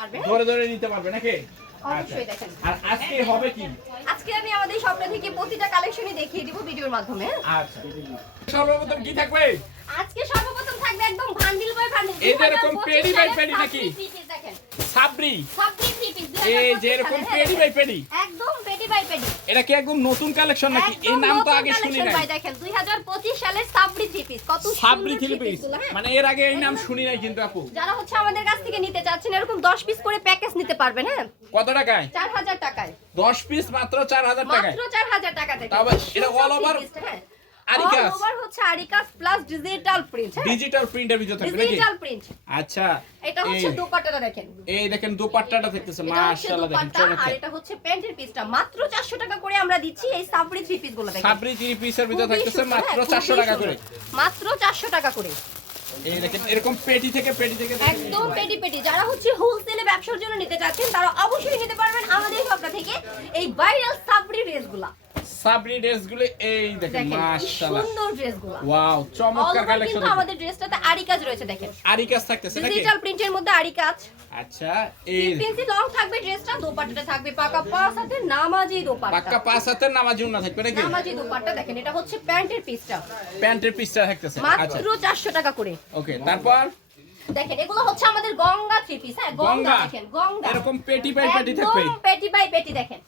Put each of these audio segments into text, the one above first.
পারবে। ধরে ধরে নিতে পারবে নাকি? অবশ্যই দেখেন। আর আজকে হবে কি? আজকে আমি আমাদের শপটা থেকে প্রতিটা কালেকশনই দেখিয়ে দিব ভিডিওর মাধ্যমে। আচ্ছা, সর্বপ্রথম কি থাকবে? আজকে সর্বপ্রথম থাকবে একদম বান্ডিল বাই বান্ডিল। এই যে এরকম পেডি বাই পেডি নাকি? দেখেন সাবরি, সাবরি থ্রি পিস। এই যে এরকম পেডি বাই পেডি, একদম পেডি বাই পেডি। এটা কি একদম নতুন কালেকশন নাকি? এই নাম তো আগে শুনি নাই। ভাই দেখেন 2025 সালের সাবরি থ্রি পিস, কত সাবরি সুন্দর থ্রি পিস, মানে এর আগে এই নাম শুনি নাই কিন্তু আপু। যারা হচ্ছে আমাদের কাছ থেকে নিতে চাচ্ছেন এরকম 10 পিস করে প্যাকেজ নিতে পারবেন। হ্যাঁ, কত টাকায়? 4000 টাকায় 10 পিস মাত্র 4000 টাকায়। মাত্র 4000 টাকা থেকে। তবে এটা অল ওভার আরিকাস, অল ওভার হচ্ছে আরিকাস প্লাস ডিজিটাল প্রিন্ট। ডিজিটাল প্রিন্টের ভিতর থাকবে নাকি? Digital print. আচ্ছা, এটা হচ্ছে দোপাট্টাটা দেখেন। এই দেখেন দোপাট্টাটা দেখতেছেন, মাশাআল্লাহ দেখেন আর চমৎকার। এটা হচ্ছে প্যান্টের পিসটা মাত্র 400 টাকা করে আমরা দিচ্ছি। এই সাবরি থ্রি পিস গুলো দেখেন, সাবরি থ্রি পিসের ভিতর থাকতেছে মাত্র 400 টাকা করে। মাত্র 400 টাকা করে। এই দেখেন এরকম পেটি থেকে একদম পেটি পেটি। যারা হচ্ছে হোলসেলে ব্যবসার জন্য নিতে চাচ্ছেন তারা অবশ্যই নিতে পারবেন আমাদের শপটা থেকে এই ভাইরাল সাবরি ড্রেসগুলো। সাবরি ড্রেসগুলো এই দেখেন মাশাআল্লাহ সুন্দর ড্রেসগুলো। ওয়াও, চমৎকার কালেকশন। কিন্তু আমাদের ড্রেসটাতে আরি কাজ রয়েছে দেখেন। আরি কাজ থাকতেছে নাকি? ডিজিটাল প্রিন্টের মধ্যে আরি কাজ। আচ্ছা, এই 3 ইঞ্চি লং থাকবে ড্রেসটা, দোপাট্টাটা থাকবে পাকা পাঁচ হাতের নামাজি দোপাট্টা। পাক্কা 5 হাতের নামাজি উন্না থাকবে নাকি? নামাজি দোপাট্টা দেখেন। এটা হচ্ছে প্যান্টের পিসটা, প্যান্টের পিসটা থাকতেছে। আচ্ছা, মাত্র 400 টাকা করে। ওকে, তারপর দেখেন এগুলো হচ্ছে আমাদের গঙ্গা থ্রি পিস। হ্যাঁ, গঙ্গা দেখেন, গঙ্গা এরকম পেটি বাই পেটি থাকবে। একদম পেটি বাই পেটি দেখেন।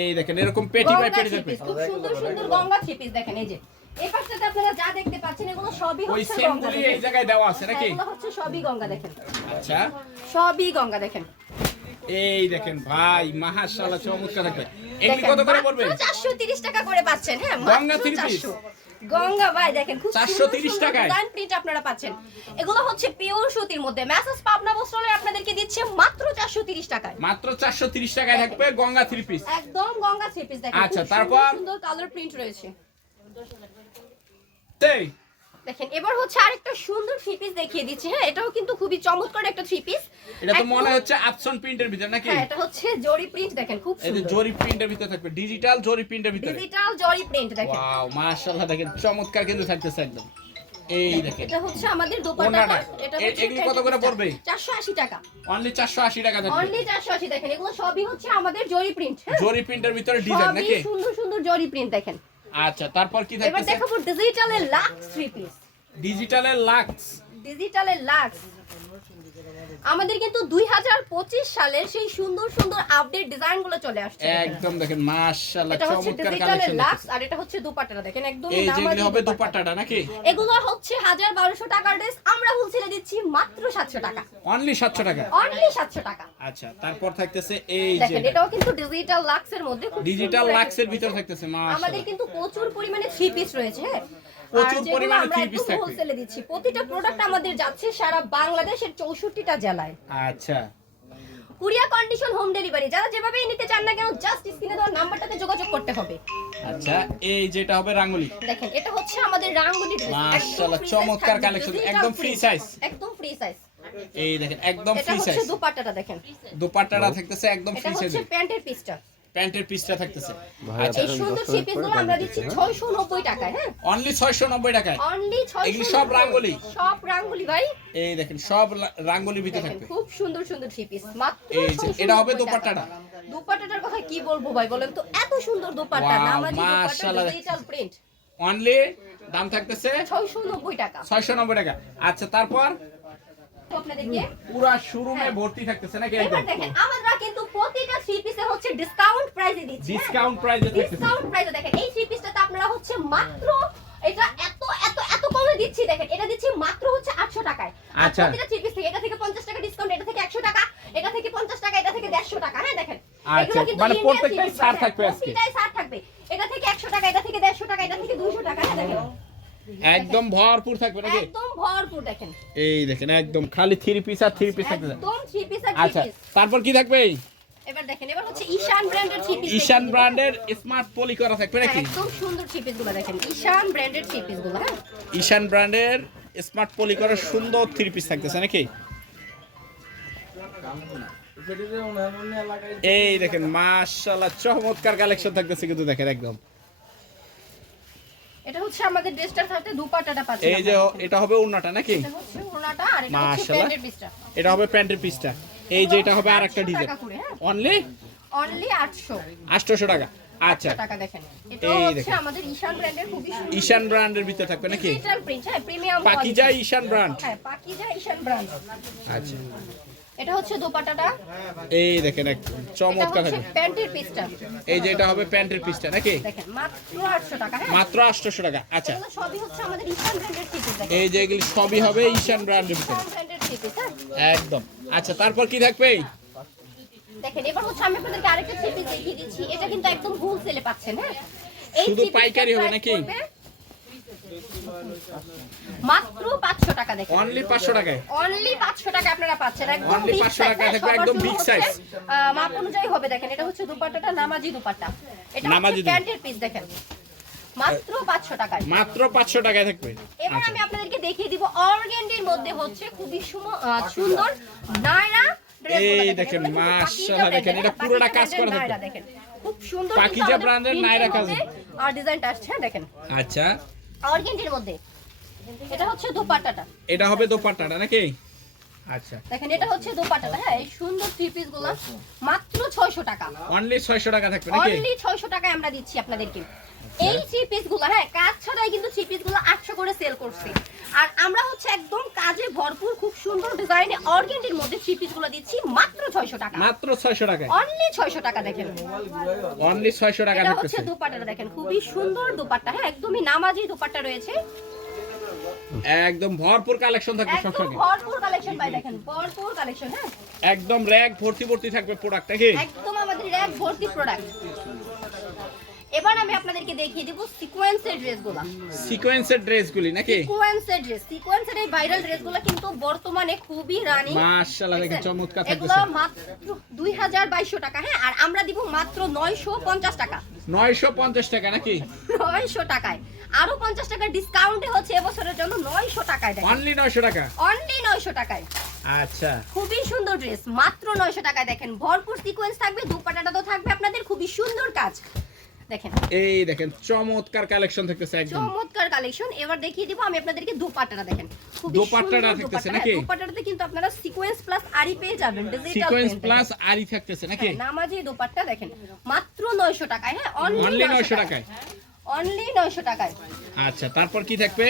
এই দেখেন এরকম পেটি বাই গঙ্গা পেটি থ্রি থাকবে। পিস, খুব সুন্দর সুন্দর গঙ্গা থ্রি পিস দেখেন। এই যে এই পাশটাতে আপনারা যা দেখতে পাচ্ছেন এগুলো সবই ওই হচ্ছে সেম গঙ্গা। গুলি এই জায়গায় দেওয়া আছে নাকি? এগুলো হচ্ছে সবই গঙ্গা দেখেন। আচ্ছা, সবই গঙ্গা দেখেন। এই দেখেন ভাই মাশাআল্লাহ চমৎকার থাকবে। এগুলি কত করে পড়বে? 430 টাকা করে পাচ্ছেন। হ্যাঁ, গঙ্গা থ্রি পিস। গঙ্গা ভাই দেখেন খুব 430 টাকায় ডিজাইন প্রিন্ট আপনারা পাচ্ছেন। এগুলো হচ্ছে পিওর সুতির মধ্যে। মেসেজ পাবনা বস্ত্রালয় আপনাদেরকে দিচ্ছে মাত্র 430 টাকায়। মাত্র 430 টাকায় থাকবে গঙ্গা থ্রি পিস। একদম গঙ্গা থ্রি পিস দেখেন। আচ্ছা, খুব তারপর সুন্দর কালার প্রিন্ট রয়েছে এই দেখেন। এবার হচ্ছে আরেকটা সুন্দর থ্রি পিস দেখিয়ে দিচ্ছি। হ্যাঁ, এটাও কিন্তু খুবই চমৎকার একটা থ্রি পিস। এটা তো মনে হচ্ছে আপসন প্রিন্টের ভিতর নাকি? হ্যাঁ, এটা হচ্ছে জরি প্রিন্ট দেখেন, খুব এই যে সুন্দর জরি প্রিন্টের ভিতর থাকবে, ডিজিটাল জরি প্রিন্টের ভিতরে। ডিজিটাল জরি প্রিন্ট দেখেন। ওয়াও, মাশাআল্লাহ দেখেন চমৎকার কিন্তু থাকতেছে একদম। এই দেখেন এটা হচ্ছে আমাদের দোপাট্টাটা। এটা হচ্ছে এগুলি কত করে পড়বে? 480 টাকা। অনলি 480 টাকা থাকবে। অনলি 480 দেখেন। এগুলো সবই হচ্ছে আমাদের জরি প্রিন্ট। হ্যাঁ, জরি প্রিন্টের ভিতরে ডিজাইন সবই নাকি? সুন্দর সুন্দর জরি প্রিন্ট দেখেন। আচ্ছা, তারপর কি এবার থাকতেছে? দেখাবো ডিজিটালের লাক্স থ্রি পিস। ডিজিটালের লাক্স। ডিজিটালের লাক্স আমাদের কিন্তু 2025 সালের সেই সুন্দর সুন্দর আপডেট ডিজাইনগুলো চলে আসছে। একদম দেখেন মাশাআল্লাহ এটা হচ্ছে চমৎকার ডিজিটালের কালেকশন। লাক্স আর এটা হচ্ছে দোপাট্টাটা দেখেন, একদম এই যেগুলি নামাজি হবে দোপাট্টা। দোপাট্টাটা নাকি? এগুলো হচ্ছে 1200 টাকার ড্রেস, আমরা হোলসেলে দিচ্ছি মাত্র 700 টাকা। অনলি 700 টাকা। অনলি 700 টাকা। আচ্ছা, তারপর থাকতেছে এই যে দেখেন এটাও কিন্তু ডিজিটাল লাক্সের মধ্যে, খুব ডিজিটাল সুন্দর লাক্সের একটা ভিতর piece। থাকতেছে আমাদের মাশাআল্লাহ। কিন্তু প্রচুর পরিমাণে থ্রি পিস রয়েছে। হ্যাঁ, প্রচুর পরিমাণে থ্রি পিস থাকবে। হোলসেলে দিচ্ছি। প্রতিটা প্রোডাক্ট আমাদের যাচ্ছে সারা বাংলাদেশের 64টা জেলায়। আচ্ছা, কুরিয়ার কন্ডিশন, হোম ডেলিভারি। যারা যেভাবেই নিতে চান না কেন জাস্ট স্ক্রিনে দেওয়া নাম্বারটাতে যোগাযোগ করতে হবে। আচ্ছা, এই যেটা হবে রাঙ্গুলি। দেখেন এটা হচ্ছে আমাদের রাঙ্গুলি ড্রেস। মাশাআল্লাহ চমৎকার কালেকশন, একদম ফ্রি সাইজ। একদম ফ্রি সাইজ। এই দেখেন একদম এটা ফ্রি হচ্ছে সাইজ। দোপাট্টাটা দেখেন। দোপাট্টাটা থাকতেছে একদম এটা ফ্রি হচ্ছে সাইজে। প্যান্টের পিসটা। প্যান্টের পিসটা থাকতেছে। আচ্ছা, এই সুন্দর থ্রি পিসগুলো আমরা দিচ্ছি 690 টাকায়। হ্যাঁ, অনলি 690 টাকায়। অনলি 690। এগুলি সব রাঙ্গুলি। সব রাঙ্গুলি ভাই। এই দেখেন সব রাঙ্গুলির ভিতরে দেখেন থাকবে। খুব সুন্দর সুন্দর থ্রি পিস মাত্র এই যে, 690 এটা হবে টাকা। দোপাট্টাটা। দোপাট্টাটার কথা কি বলবো ভাই, বলেন তো, এত সুন্দর দোপাট্টা, Wow, নামাজি দোপাট্টা, মাশাআল্লাহ। Digital print. অনলি দাম থাকতেছে 690 টাকা। 690 টাকা। আচ্ছা, তারপর তো আপনাদেরকে পুরো শোরুমে ভর্তি থাকতেছে নাকি? এবার একদম দেখেন আমরা কিন্তু প্রতিটা থ্রি পিসে হচ্ছে ডিসকাউন্ট প্রাইসে দিচ্ছি। ডিসকাউন্ট প্রাইসে থাকতেছে। ডিসকাউন্ট প্রাইসে দেখেন এই থ্রি পিসটাতে আপনারা হচ্ছে মাত্র এটা এত এত এত কমে দিচ্ছি। দেখেন এটা দিচ্ছি মাত্র হচ্ছে 800 টাকায়। আর আচ্ছা। প্রতিটা থ্রি পিস থেকে এটা থেকে 50 টাকা ডিসকাউন্ট, এটা থেকে 100 টাকা, এটা থেকে 50 টাকা, এটা থেকে 150 টাকা। হ্যাঁ দেখেন আচ্ছা, এগুলো কিন্তু মানে Indian প্রত্যেকটাই three piece, ছাড় হ্যাঁ, থাকবে আজকে। প্রত্যেকটাই ছাড় থাকবে। এটা থেকে 100 টাকা, এটা থেকে 150 টাকা, এটা থেকে 200 টাকা। হ্যাঁ দেখেন একদম ভরপুর থাকবে নাকি? একদম ভরপুর দেখেন। এই দেখেন একদম খালি থ্রি পিস আর থ্রি পিস থাকতেছে। একদম থ্রি পিস আর থ্রি আচ্ছা, পিস। তারপর কি থাকবে? এবার দেখেন এবার হচ্ছে ঈশান ব্র্যান্ডের থ্রি পিস। ঈশান ব্র্যান্ডের স্মার্ট পলি করা থাকবে নাকি? একদম সুন্দর থ্রি পিস গুলো দেখেন, ঈশান ব্র্যান্ডের থ্রি পিস গুলো। হ্যাঁ, ঈশান ব্র্যান্ডের স্মার্ট পলি করা সুন্দর থ্রি পিস থাকতেছে নাকি? এই দেখেন মাশাআল্লাহ চমৎকার কালেকশন থাকতেছে কিন্তু দেখেন একদম। এটা হচ্ছে আমাদের ড্রেসটার সাথে দুপাট্টাটা পাচ্ছেন। এই যে এটা হবে ওড়নাটা নাকি? এটা হচ্ছে ওড়নাটা আর এটা হচ্ছে মাশাআল্লাহ। প্যান্টের পিসটা। এটা হবে প্যান্টের পিসটা। এই যে এটা হবে আরেকটা ডিজাইন অনলি অনলি 800 800 টাকা। আচ্ছা টাকা দেখেন। এটা এই হচ্ছে দেখেন। আমাদের ঈশান ব্র্যান্ডের খুবই সুন্দর ঈশান ব্র্যান্ডের ভিতরে থাকবে নাকি? ডিজিটাল প্রিন্ট, হ্যাঁ প্রিমিয়াম পাকিজা ঈশান ব্র্যান্ড। হ্যাঁ পাকিজা ঈশান ব্র্যান্ড। আচ্ছা এটা হচ্ছে দোপাট্টাটা, এই দেখেন এক এটা চমৎকার হচ্ছে থাকবে। প্যান্টের পিসটা এই যে এটা হবে প্যান্টের পিসটা নাকি? দেখেন মাত্র 800 টাকা। হ্যাঁ মাত্র 800 টাকা। আচ্ছা এগুলো সবই হচ্ছে আমাদের ঈশান ব্র্যান্ডের থ্রি পিস। দেখেন এই যে এগুলি সবই হবে ঈশান ব্র্যান্ডের ভিতরে ঈশান ব্র্যান্ডের থ্রি পিস। হ্যাঁ একদম। আচ্ছা তারপর কি থাকবে? দেখেন এবার হচ্ছে আমি আপনাদেরকে আরেকটা থ্রি পিস দেখিয়ে দিচ্ছি। এটা কিন্তু একদম হোলসেলে পাচ্ছেন। হ্যাঁ এই শুধু three piece পাইকারি টার হবে price নাকি? পড়বে মাত্র 500 টাকা। দেখেন অনলি 500 টাকায়। অনলি 500 টাকা আপনারা পাচ্ছেন একদম Only big 500 size, টাকা হ্যাঁ, থাকবে, সবার একদম জন্য big হচ্ছে, size। মাপ অনুযায়ী হবে। দেখেন এটা হচ্ছে দুপাট্টাটা নামাজি দুপাট্টা, এটা নামাজি হচ্ছে দুপাট্টা। প্যান্টের পিস। দেখেন মাত্র 500 টাকায়। মাত্র 500 টাকায় থাকবে। এবার আচ্ছা আমি আপনাদেরকে দেখিয়ে দিব অর্গানডির মধ্যে হচ্ছে খুবই সুন্দর নায়রা ড্রেসগুলো। এই দেখেন, এগুলো কিন্তু মাশাআল্লাহ, পাকিজা দেখেন, এটা brand, পুরোটা পাকিজা কাজ করা brand এর থাকবে। নায়রা। দেখেন খুব সুন্দর পাকিজা কিন্তু আমাদের brand এর print নায়রা কাজ। মধ্যে আর ডিজাইনটা আসছে। হ্যাঁ দেখেন আচ্ছা অর্গানডির মধ্যে এটা হচ্ছে দোপাট্টাটা। এটা হবে দোপাট্টাটা নাকি? আচ্ছা দেখেন এটা হচ্ছে দোপাট্টাটা। হ্যাঁ এই সুন্দর থ্রি পিস গুলো মাত্র 600 টাকা। অনলি 600 টাকা থাকবে নাকি? অনলি 600 টাকায় আমরা দিচ্ছি আপনাদেরকে এই থ্রি পিস গুলো। হ্যাঁ কাজ ছাড়াই কিন্তু থ্রি পিস গুলো 800 করে সেল করছি। আর আমরা হচ্ছে একদম কাজে ভরপুর খুব সুন্দর ডিজাইনে অর্গানডির মধ্যে থ্রি পিস গুলো দিচ্ছি মাত্র 600 টাকা। মাত্র 600 টাকায়। অনলি 600 টাকা। দেখেন অনলি 600 টাকা এটা থাকতেছে। হচ্ছে দোপাট্টাটা। দেখেন খুবই সুন্দর দোপাট্টা। হ্যাঁ একদমই নামাজি দোপাট্টা রয়েছে। একদম ভরপুর কালেকশন থাকবে সব একদম সময়। ভরপুর কালেকশন ভাই। দেখেন ভরপুর কালেকশন। হ্যাঁ একদম র‍্যাক ভর্তি ভর্তি থাকবে প্রোডাক্ট নাকি? একদম আমাদের র‍্যাক ভর্তি প্রোডাক্ট। এবার আমি আপনাদেরকে দেখিয়ে দেব সিকোয়েন্সের ড্রেসগুলো। সিকোয়েন্সের ড্রেসগুলি নাকি? সিকোয়েন্সের ড্রেস, সিকোয়েন্সের এই ভাইরাল ড্রেসগুলো কিন্তু বর্তমানে খুবই রানিং। মাশাআল্লাহ, দেখেন চমৎকার এগুলো থাকতেছে। মাত্র 2200 টাকা। হ্যাঁ আর আমরা দিব মাত্র 950 টাকা। 950 টাকা নাকি? 900 টাকায় আরো 50 টাকা ডিসকাউন্টে হচ্ছে এবছরের জন্য 900 টাকায়। দেখেন অনলি 900 টাকা। অনলি 900 টাকায় আচ্ছা খুবই সুন্দর ড্রেস মাত্র 900 টাকায়। দেখেন ভরপুর সিকোয়েন্স থাকবে, দুপাট্টাটা তো থাকবে আপনাদের খুবই সুন্দর কাজ। দেখেন এই দেখেন চমৎকার কালেকশন থাকতেছে একদম। চমৎকার কালেকশন। এবার দেখিয়ে দিব আমি আপনাদেরকে দোপাট্টাটা। দেখেন খুবই দোপাট্টাটা সুন্দর থাকতেছে দোপাট্টা। নাকি? হ্যাঁ, দোপাট্টাটাতে কিন্তু আপনারা সিকোয়েন্স প্লাস আরি পেয়ে যাবেন। Digital sequence print. প্লাস আরি থাকতেছে নাকি? হ্যাঁ, নামাজি দোপাট্টা। দেখেন মাত্র 900 টাকায়। হ্যাঁ অনলি 900 টাকায়। অনলি 900 টাকায়। আচ্ছা তারপর কি থাকবে?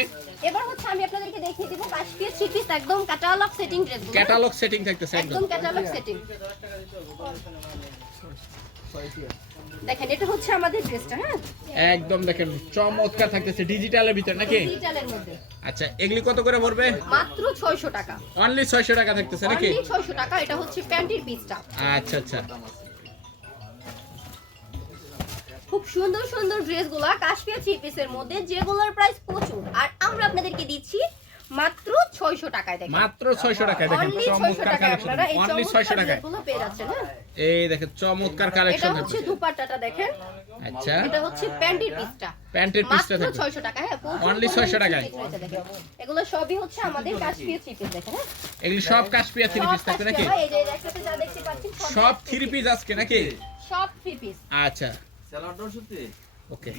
এবার হচ্ছে আমি আপনাদেরকে দেখিয়ে দিব কাশ্মীর থ্রি পিস একদম ক্যাটালগ সেটিং ড্রেসগুলো। ক্যাটালগ সেটিং থাকতেছে একদম। একদম ক্যাটালগ সেটিং। দেখেন এটা হচ্ছে আমাদের ড্রেসটা। হ্যাঁ একদম দেখেন চমৎকার থাকতেছে ডিজিটালের ভিতর নাকি? ডিজিটালের মধ্যে আচ্ছা এগুলি কত করে পড়বে? মাত্র 600 টাকা। অনলি 600 টাকা থাকতেছে নাকি? অনলি 600 টাকা। এটা হচ্ছে প্যান্টের পিসটা। আচ্ছা আচ্ছা খুব সুন্দর সুন্দর ড্রেসগুলো কাশ্মীর থ্রি পিসের মধ্যে যেগুলোর প্রাইস প্রচুর আর আমরা আপনাদেরকে দিচ্ছি মাত্র 600 টাকায়। দেখেন মাত্র 600 টাকায়। দেখেন অনলি 600 চমৎকার টাকায় কালেকশন। আপনারা এই অনলি 600 চমৎকার টাকায়। ড্রেসগুলো পেয়ে যাচ্ছেন। হ্যাঁ এই দেখেন চমৎকার এটা কালেকশন হচ্ছে থাকতেছে। দুপাট্টাটা। দেখেন আচ্ছা এটা হচ্ছে প্যান্টের পিসটা। প্যান্টের পিসটা মাত্র থাকবে 600 টাকা। হ্যাঁ Only 600 টাকায়। দেখেন এগুলো সবই হচ্ছে আমাদের কাশ্মীর থ্রি পিস। দেখেন হ্যাঁ এগুলি সব কাশ্মীর থ্রি পিস থাকবে নাকি? এই যে একসাথে যা দেখতে পাচ্ছেন সব থ্রি পিস আজকে নাকি? সব থ্রি পিস। আচ্ছা ওকে